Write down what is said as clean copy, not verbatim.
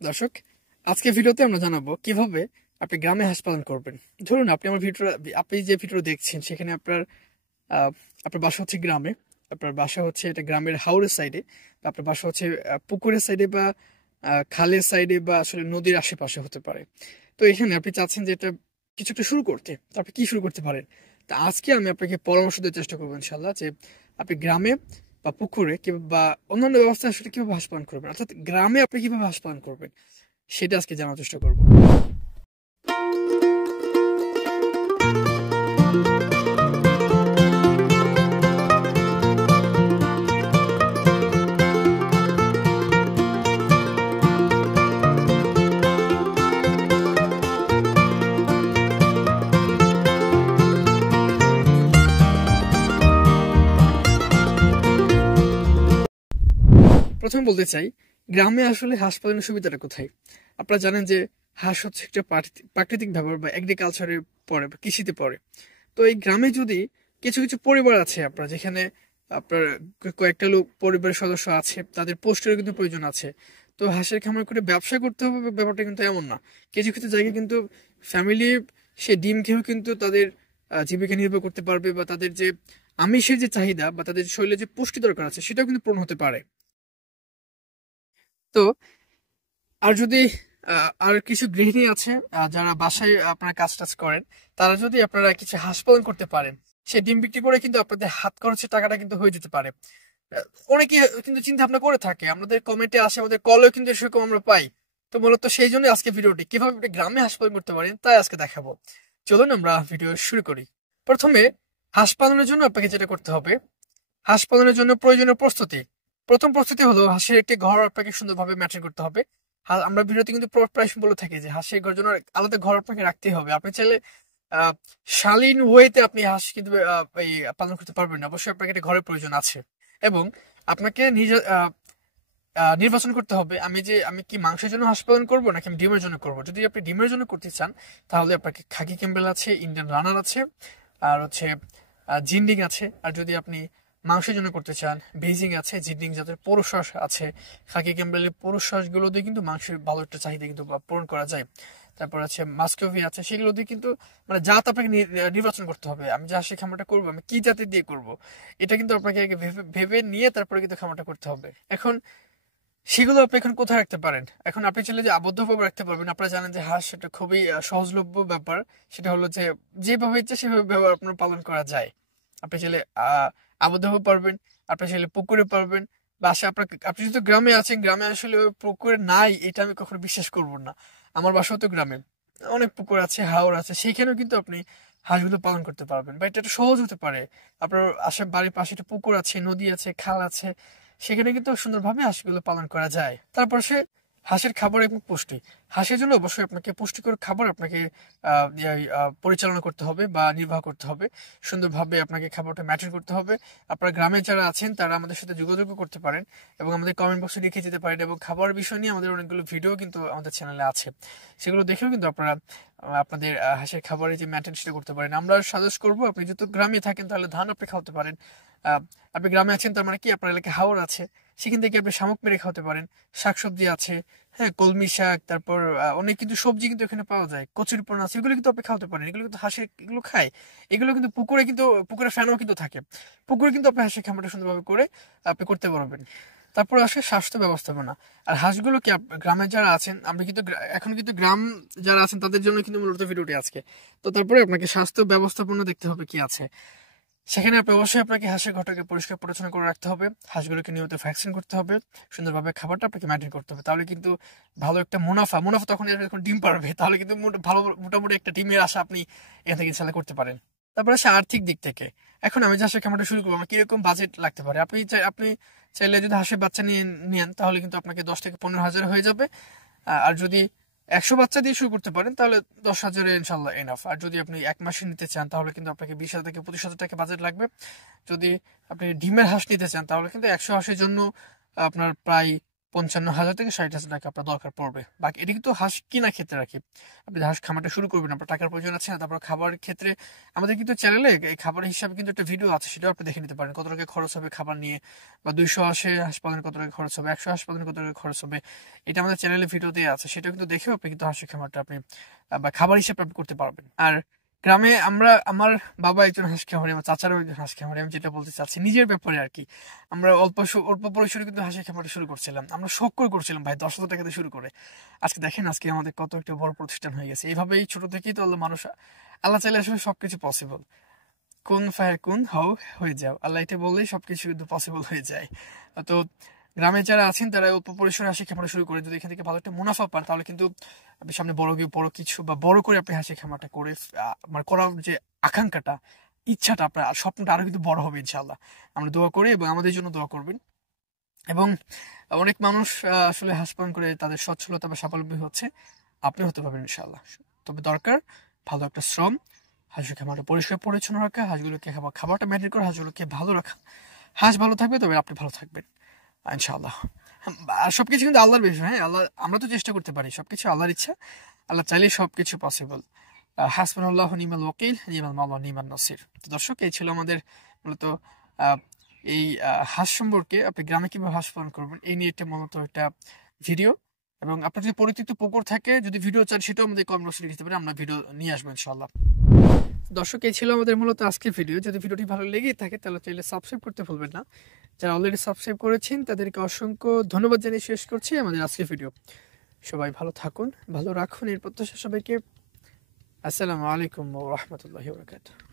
দর্শক, আজকে ভিডিওতে আমরা জানাবো কিভাবে আপনি গ্রামে হাঁস পালন করবেন। ধরুন আপনি যে ভিডিও দেখছেন সেখানে আহ, আপনার বাসা হচ্ছে গ্রামে, আপনার বাসা হচ্ছে এটা গ্রামের হাওরের সাইডে, বা আপনার বাসা হচ্ছে পুকুরের সাইডে বা খালের সাইডে বা আসলে নদীর আশেপাশে হতে পারে। তো এখানে আপনি চাচ্ছেন যে এটা কিছু একটা শুরু করতে, তো আপনি কি শুরু করতে পারেন? তা আজকে আমি আপনাকে পরামর্শ দেওয়ার চেষ্টা করবো ইনশাল্লাহ, যে আপনি গ্রামে বা পুকুরে বা অন্যান্য ব্যবস্থা আসলে কিভাবে হাঁস পালন করবেন, অর্থাৎ গ্রামে আপনি কিভাবে হাঁস পালন করবেন সেটা আজকে জানার চেষ্টা করব। প্রথমে বলতে চাই, গ্রামে আসলে হাঁস পালনের সুবিধাটা কোথায়। আপনারা জানেন যে হাঁস হচ্ছে একটা প্রাকৃতিক ব্যাপার বা এগ্রিকালচারে পড়ে বা কৃষিতে পড়ে। তো এই গ্রামে যদি কিছু কিছু পরিবার আছে আপনার, যেখানে আপনার কয়েকটা লোক পরিবারের সদস্য আছে, তাদের পোস্টের কিন্তু প্রয়োজন আছে। তো হাঁসের খামার করে ব্যবসা করতে হবে ব্যাপারটা কিন্তু এমন না। কিছু কিছু জায়গায় কিন্তু ফ্যামিলি সে ডিম খেয়েও কিন্তু তাদের জীবিকা নির্বাহ করতে পারবে, বা তাদের যে আমিষের যে চাহিদা বা তাদের শরীরে যে পুষ্টি দরকার আছে সেটাও কিন্তু পূরণ হতে পারে। তো আর যদি আর কিছু গৃহিণী আছে যারা বাসায় আপনার কাজ টাজ করেন, তারা যদি আপনারা কিছু হাঁস পালন করতে পারেন, সে ডিম বিক্রি করে কিন্তু আপনাদের হাত খরচের টাকাটা কিন্তু হয়ে যেতে পারে। আহ, অনেকে কিন্তু চিন্তা ভাবনা করে থাকে, আমাদের কমেন্টে আসে, আমাদের কলেও কিন্তু সেরকম আমরা পাই। তো মূলত সেই জন্য আজকে ভিডিওটি কিভাবে আপনি গ্রামে হাঁস পালন করতে পারেন তাই আজকে দেখাবো। চলুন আমরা ভিডিও শুরু করি। প্রথমে হাঁস পালনের জন্য আপনাকে যেটা করতে হবে, হাঁস পালনের জন্য প্রয়োজনীয় প্রস্তুতি। প্রথম প্রস্তুতি হলো হাঁসের একটি ঘর আপনাকে সুন্দরভাবে মেনটেন করতে হবে। আমরা ভিডিওতে কিন্তু প্রায় বলে থাকি যে হাঁসের ঘর জন্য আলাদা ঘর আপনাকে রাখতেই হবে। আপনি চাইলে আহ শালীন ওয়েতে আপনি হাঁস কিন্তু এই পালন করতে পারবেন না, অবশ্যই আপনাকে একটা ঘরের প্রয়োজন আছে। এবং আপনাকে নিজে নির্বাচন করতে হবে, আমি কি মাংসের জন্য হাঁস পালন করবো নাকি আমি ডিমের জন্য করবো। যদি আপনি ডিমের জন্য করতে চান তাহলে আপনাকে খাকি ক্যাম্বেল আছে, ইন্ডিয়ান রানার আছে, আর হচ্ছে জিন্ডিং আছে। আর যদি আপনি মাংসের জন্য করতে চান, বেজিং আছে, জিন্ডিং জাতের পুরুষ হাঁস আছে। খাকি ক্যাম্বেলের পুরুষ হাঁসগুলো দিয়ে কিন্তু মাংসের ভালো একটা চাহিদা কিন্তু পূরণ করা যায়। তারপর আছে মাস্কোভি আছে, সেগুলো দিয়ে কিন্তু মানে জাত আপনাকে নির্বাচন করতে হবে। আমি যে হাঁসের খামারটা করবো আমি কি জাতের দিয়ে করব, এটা কিন্তু আপনাকে আগে ভেবে ভেবে নিয়ে তারপরে কিন্তু খামারটা করতে হবে। এখন সেগুলো আপনি এখন কোথায় রাখতে পারেন? এখন আপনি চাইলে যে আবদ্ধভাবে রাখতে পারবেন। আপনারা জানেন যে হাঁস এটা খুবই সহজলভ্য ব্যাপার। সেটা হলো যে যেভাবে ইচ্ছে সেভাবে ব্যবহার আপনার পালন করা যায়। আপনি চাইলে আবদ্ধভাবে পারবেন, আপনি চাইলে পুকুরে পারবেন। বাসা আপনার, আপনি যেহেতু গ্রামে আছেন, গ্রামে আসলে ওই পুকুরে নাই এটা আমি কখনো বিশ্বাস করব না। আমার বাসাও তো গ্রামে, অনেক পুকুর আছে, হাওর আছে, সেইখানেও কিন্তু আপনি হাঁসগুলো পালন করতে পারবেন। বা এটা একটা সহজ হতে পারে। আপনার বাড়ির পাশে একটা পুকুর আছে, নদী আছে, খাল আছে, সেখানে কিন্তু সুন্দরভাবে হাঁসগুলো পালন করা যায়। তারপর হাঁসের খাবার এবং পুষ্টি। হাঁসের জন্য অবশ্যই আপনাকে পুষ্টিকর খাবার আপনাকে পরিচালনা করতে হবে বা নির্বাহ করতে হবে। সুন্দরভাবে আপনাকে খাবারটা ম্যাটার করতে হবে। আপনার গ্রামে যারা আছেন তারা আমাদের সাথে যোগাযোগ করতে পারেন এবং আমাদের কমেন্ট বক্সে লিখে যেতে পারেন। এবং খাবার বিষয় নিয়ে আমাদের অনেকগুলো ভিডিও কিন্তু আমাদের চ্যানেলে আছে, সেগুলো দেখেও কিন্তু আপনারা আপনাদের হাঁসের খাবারের যে মেনটেন সেটা করতে পারেন। আমরা সাজেস্ট করবো, আপনি যেহেতু গ্রামে থাকেন তাহলে ধান আপনি খাওয়াতে পারেন। আহ, আপনি গ্রামে আছেন তার মানে কি আপনার এলাকায় হাওর আছে, সেখান থেকে আপনি শামুক মেরে খাওয়াতে পারেন। শাকসবজি আছে, হ্যাঁ, কলমি শাক, তারপর অনেক কিন্তু সবজি কিন্তু এখানে পাওয়া যায়, কচুরিপানা আছে, এগুলো কিন্তু আপনি খাওয়াতে পারেন। এগুলো কিন্তু হাঁসের এগুলো খায়। এগুলো কিন্তু পুকুরে ফ্যানও কিন্তু থাকে। পুকুরে কিন্তু আপনি হাঁসের খামারটা সুন্দরভাবে করে আপনি করতে পারবেন। তারপর আসে স্বাস্থ্য ব্যবস্থাপনা। আর হাঁসগুলো কি গ্রামে যারা আছেন, আমরা কিন্তু এখন কিন্তু গ্রাম যারা আছেন তাদের জন্য কিন্তু মূলত ভিডিওটি আজকে। তো তারপরে আপনাকে স্বাস্থ্য ব্যবস্থাপনা দেখতে হবে কি আছে। সেখানে আপনি অবশ্যই আপনাকে হাঁসের ঘরটাকে পরিষ্কার পরিচ্ছন্ন করে রাখতে হবে, হাঁসগুলোকে নিয়মিত ভ্যাকসিন করতে হবে, সুন্দরভাবে খাবারটা আপনাকে মেনটেন করতে হবে। তাহলে কিন্তু ভালো একটা মুনাফা মুনাফা তখন যখন ডিম পারবে তাহলে কিন্তু ভালো মোটামুটি একটা ডিমের আশা আপনি এখান থেকে ইনশাল্লাহ করতে পারেন। তারপরে আসে আর্থিক দিক থেকে। এখন আমি যে হাঁসের খামারটা শুরু করবো, আমার কিরকম বাজেট লাগতে পারে। আপনি চাইলে যদি হাঁসের বাচ্চা নিয়ে নেন তাহলে কিন্তু আপনাকে 10 থেকে 15 হাজার হয়ে যাবে। আর যদি 100 বাচ্চা দিয়ে শুরু করতে পারেন তাহলে 10 হাজারে ইনশাল্লাহ এনাফ। আর যদি আপনি 1 মাসে নিতে চান তাহলে কিন্তু আপনাকে 20 হাজার থেকে 25 হাজার টাকা বাজেট লাগবে। যদি আপনি ডিমের হাঁস নিতে চান তাহলে কিন্তু 100 হাঁসের জন্য আপনার প্রায় 55,000 থেকে 60,000 টাকা আপনার দরকার পড়বে। বাকি এটা কিন্তু হাঁস কিনা ক্ষেত্রে রাখি। আপনি হাঁস খামারটা শুরু করবেন, আপনার টাকার প্রয়োজন আছে না। তারপর খাবারের ক্ষেত্রে আমাদের কিন্তু চ্যানেলে এই খাবারের হিসাবে কিন্তু একটা ভিডিও আছে, সেটাও আপনি দেখে নিতে পারেন। কত টাকা খরচ হবে খাবার নিয়ে, বা 200 হাঁস পালনে কত টাকা খরচ হবে, 100 হাঁস পালনে কত টাকা খরচ হবে, এটা আমাদের চ্যানেলে ভিডিওতে আছে। সেটা কিন্তু দেখেও আপনি কিন্তু হাঁসের খামারটা আপনি বা খাবার হিসেবে আপনি করতে পারবেন। আর গ্রামে আমার বাবা একজন হাঁস খামারি, আমার চাচারও একজন হাঁস খামারি। আমি যেটা বলতে চাচ্ছি নিজের ব্যাপারে আর কি, আমরা অল্প পরিসরে কিন্তু হাঁসের খামারটা শুরু করছিলাম। আমরা শখ করে করছিলাম ভাই, 10,000 টাকাতে শুরু করে। আজকে দেখেন আজকে আমাদের কত একটা বড় প্রতিষ্ঠান হয়ে গেছে। এইভাবেই ছোট থেকেই তো আল্লাহ চাইলে আসলে সবকিছু পসিবল। কোন ফায়ার কোন হাও হয়ে যাও, আল্লাহ এটা বললেই সবকিছু কিন্তু পসিবল হয়ে যায়। তো গ্রামে যারা আছেন তারা অল্প পরিসরে হাঁসের খামার শুরু করে যদি এখান থেকে ভালো একটা মুনাফা পান, তাহলে কিন্তু আপনি সামনে বড় কিছু বা বড় করে আপনি হাঁসের খামারটা করে মানে করার যে আকাঙ্ক্ষাটা, ইচ্ছাটা, আপনার স্বপ্নটা আরো কিন্তু বড় হবে ইনশাআল্লাহ। আমরা দোয়া করি এবং আমাদের জন্য দোয়া করবেন। এবং অনেক মানুষ আসলে হাঁস পালন করে তাদের সচ্ছলতা বা স্বাবলম্বী হচ্ছে, আপনি হতে পারবেন ইনশাআল্লাহ। তবে দরকার ভালো একটা শ্রম, হাঁসের খামারটা পরিষ্কার পরিচ্ছন্ন রাখা, হাঁসগুলোকে খাবারটা মেনটেন করে হাঁসগুলোকে ভালো রাখা। হাঁস ভালো থাকবে তবে আপনি ভালো থাকবেন ইনশাআল্লাহ। আর সবকিছু কিন্তু আল্লাহর বিষয়। হ্যাঁ, আল্লাহ, আমরা তো চেষ্টা করতে পারি, সবকিছু আল্লাহর ইচ্ছা। আল্লাহ চাইলেই সবকিছু পসিবল। হাসবুনাল্লাহু নিমাল ওয়াকিল, নিমাল মাওলা নিমান নাসির। তো দর্শক, এই ছিল আমাদের মূলত আহ, এই হাঁস সম্পর্কে, আপনি গ্রামে কিভাবে হাঁস পালন করবেন এই নিয়ে মূলত একটা ভিডিও। এবং আপনার যদি পরিচিত পুকুর থাকে, যদি ভিডিও চান সেটাও আমাদের কমেন্ট বক্সে লিখতে পারেন, আমরা ভিডিও নিয়ে আসবো ইনশাআল্লাহ। দর্শক, এই ছিল আমাদের মূলত আজকের ভিডিও। যদি ভিডিওটি ভালো লেগে থাকে তাহলে চাইলে সাবস্ক্রাইব করতে ভুলবেন না। যারা অলরেডি সাবস্ক্রাইব করেছেন তাদেরকে অসংখ্য ধন্যবাদ জানিয়ে শেষ করছি আমাদের আজকের ভিডিও। সবাই ভালো থাকুন, ভালো রাখুন, এর প্রত্যাশা সবাইকে। আসসালামু আলাইকুম ওয়া রাহমাতুল্লাহি ওয়া বারাকাতুহু।